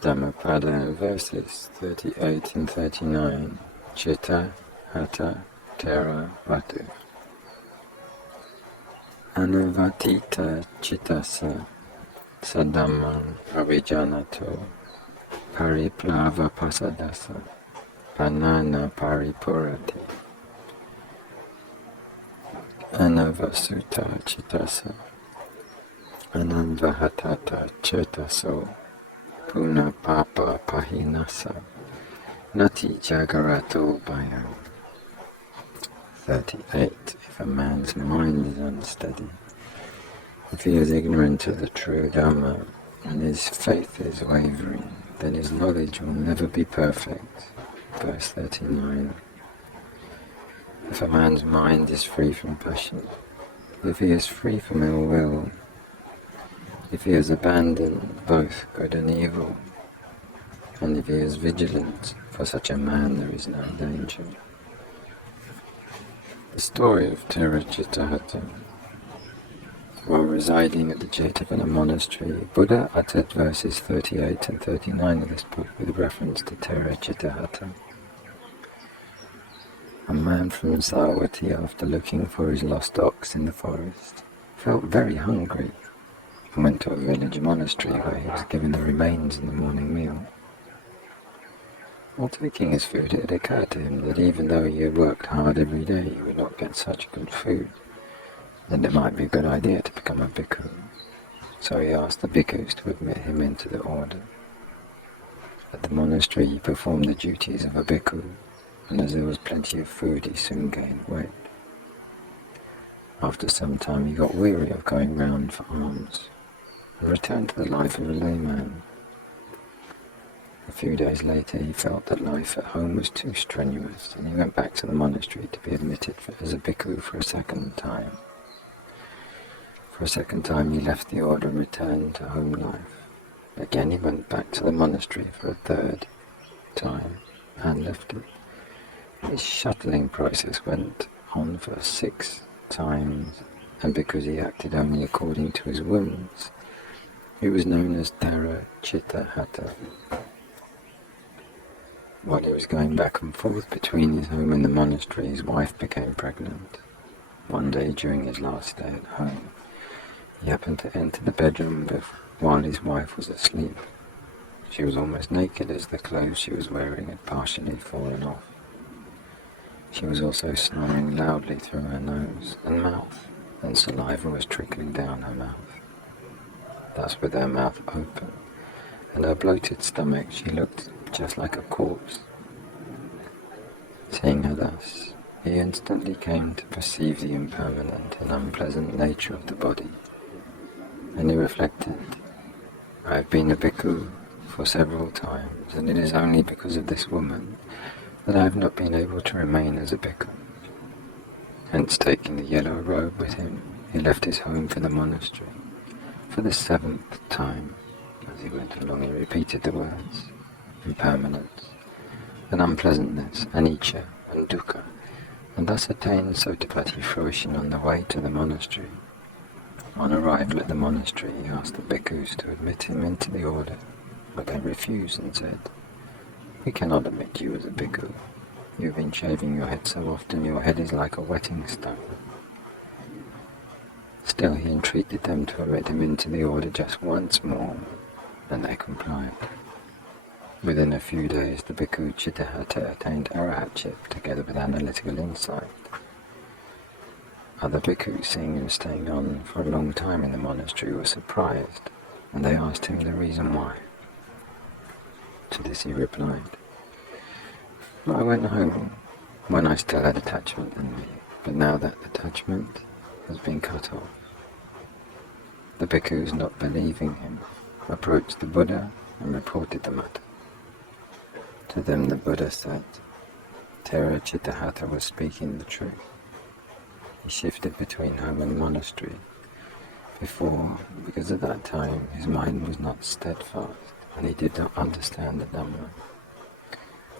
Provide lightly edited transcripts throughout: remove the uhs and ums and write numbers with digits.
Dhammapada verses 38 and 39. Cittahattha Thera Cittahattha. Anuvatita cittassa sadhammang avijanato pariplava pasadasa panana paripurati. Anavasuta cittassa ananvahatata cetaso puna papa pahinasa nati jagarato bayam. 38. If a man's mind is unsteady, if he is ignorant of the true Dhamma, and his faith is wavering, then his knowledge will never be perfect. Verse 39. If a man's mind is free from passion, if he is free from ill will, if he has abandoned both good and evil, and if he is vigilant, for such a man there is no danger. The story of Thera Cittahattha. While residing at the Jetavana monastery, Buddha uttered verses 38 and 39 of this book with reference to Thera Cittahattha. A man from Savatthi, after looking for his lost ox in the forest, felt very hungry and went to a village monastery where he was given the remains in the morning meal. While taking his food, it occurred to him that even though he had worked hard every day, he would not get such good food, and it might be a good idea to become a bhikkhu. So he asked the bhikkhus to admit him into the order. At the monastery he performed the duties of a bhikkhu, and as there was plenty of food he soon gained weight. After some time he got weary of going round for alms, and returned to the life of a layman. A few days later he felt that life at home was too strenuous, and he went back to the monastery to be admitted as a bhikkhu for a second time. For a second time he left the order and returned to home life. Again he went back to the monastery for a third time and left it. This shuttling process went on for 6 times, and because he acted only according to his whims, he was known as Thera Cittahattha. While he was going back and forth between his home and the monastery, his wife became pregnant. One day during his last day at home, he happened to enter the bedroom while his wife was asleep. She was almost naked as the clothes she was wearing had partially fallen off. She was also snoring loudly through her nose and mouth, and saliva was trickling down her mouth. Thus, with her mouth open and her bloated stomach, she looked just like a corpse. Seeing her thus, he instantly came to perceive the impermanent and unpleasant nature of the body, and he reflected, I have been a bhikkhu for several times, and it is only because of this woman that I have not been able to remain as a bhikkhu. Hence, taking the yellow robe with him, he left his home for the monastery. For the 7th time, as he went along, he repeated the words, impermanence, and unpleasantness, anicca, and dukkha, and thus attained Sotapatti fruition on the way to the monastery. On arrival at the monastery, he asked the bhikkhus to admit him into the order, but they refused and said, we cannot admit you as a bhikkhu. You have been shaving your head so often your head is like a whetting stone. Still he entreated them to admit him into the order just once more, and they complied. Within a few days the bhikkhu Cittahattha attained arahatship together with analytical insight. Other bhikkhus, seeing him staying on for a long time in the monastery, were surprised, and they asked him the reason why. To this he replied, I went home when I still had attachment in me, but now that attachment has been cut off. The bhikkhus, not believing him, approached the Buddha and reported the matter. To them the Buddha said, Thera Cittahattha was speaking the truth. He shifted between home and monastery before, because at that time his mind was not steadfast, and he did not understand the Dhamma.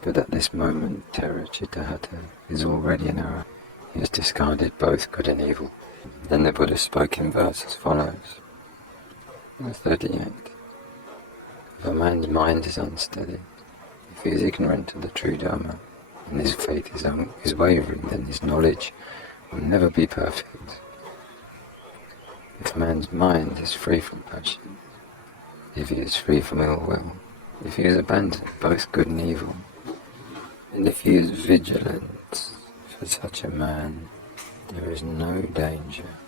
But at this moment, Thera Cittahattha is already an error. He has discarded both good and evil. Then the Buddha spoke in verse as follows. Verse 38. If a man's mind is unsteady, if he is ignorant of the true Dhamma, and his faith is wavering, then his knowledge will never be perfect. If a man's mind is free from passion, if he is free from ill will, if he has abandoned both good and evil, and if he is vigilant, for such a man there is no danger